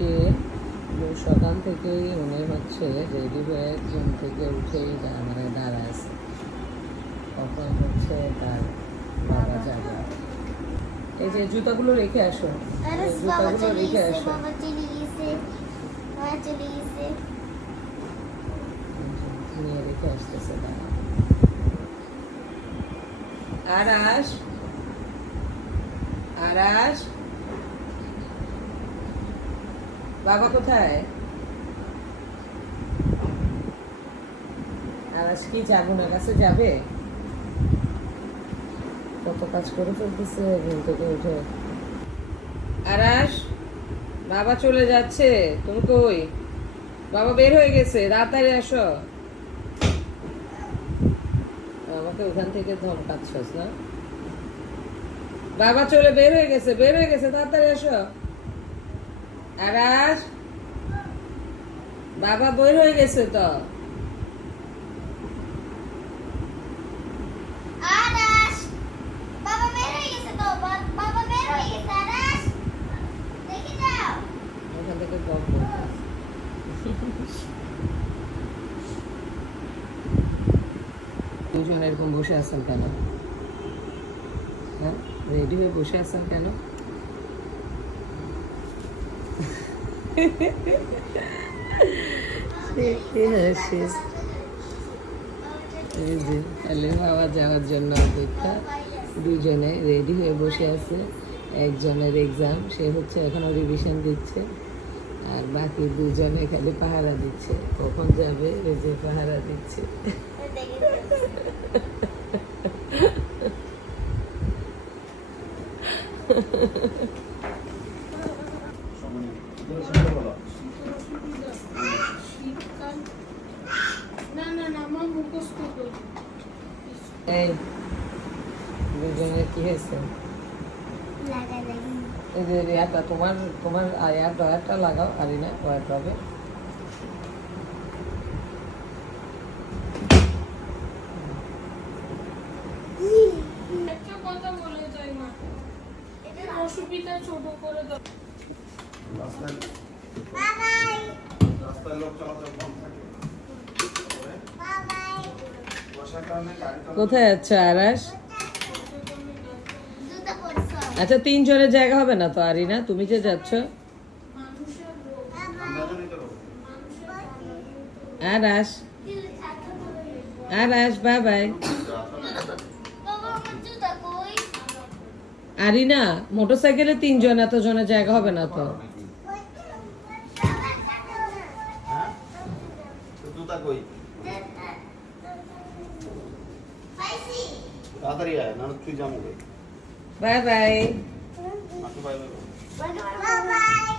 আজকে সকাল থেকেই উনি হচ্ছে রেডি হয়ে ঘুম থেকে উঠেই মানে দাঁড়ায় আছে। কখন হচ্ছে তার বাবা যাবে এই যে জুতাগুলো রেখে আসো। আরে জুতাগুলো রেখে আসো। নিয়ে রেখে আসতেছে দাঁড়া আরাস আরাস বাবা কোথায়? আরাস কি যাব না কাছে যাবে? কত কাজ করে ফেলতেছে, ঘুম থেকে উঠে। বাবা চলে যাচ্ছে, তুমি কই? বাবা বের হয়ে গেছে, তাড়াতাড়ি আসো। আমাকে ওখান থেকে ধমকাচ্ছস না? বাবা চলে, বের হয়ে গেছে, বের হয়ে গেছে, তাড়াতাড়ি আসো। আরাস বাবা বের হয়ে গেছে তো এরকম বসে আছেন কেন? হ্যাঁ? রেডি হয়ে বসে আছেন কেন? তাহলে বাবা যাওয়ার জন্য অপেক্ষা। দুজনে রেডি হয়ে বসে আছে। একজনের এক্সাম সে হচ্ছে এখনও রিভিশন দিচ্ছে। আর বাকি দুজনে খালি পাহারা দিচ্ছে। কখন যাবে? যে পাহারা দিচ্ছে। না না না আমার মুখস্থ করি এই, দুজনের কি হয়েছে? তোমার তোমার আয়ার ডয়ারটা লাগাও আরি না হবে একটা কথা বলে যাই না অসুবিধা ছোট করে দাও। রাস্তায় রাস্তায় লোক চলাচল কোথায় আরাস আচ্ছা তিনজনের জায়গা হবে না তো আরি না তুমি যে যাচ্ছ? আরাস আরাস বাই বাই বাবা আমার জুতা কই আরি না মোটরসাইকেলে তিনজন এত জনের জায়গা হবে না তো হ্যাঁ তো জুতা কই? তাড়াতাড়ি আয় না তুই যাব বাই বাই। Bye by. বাবাই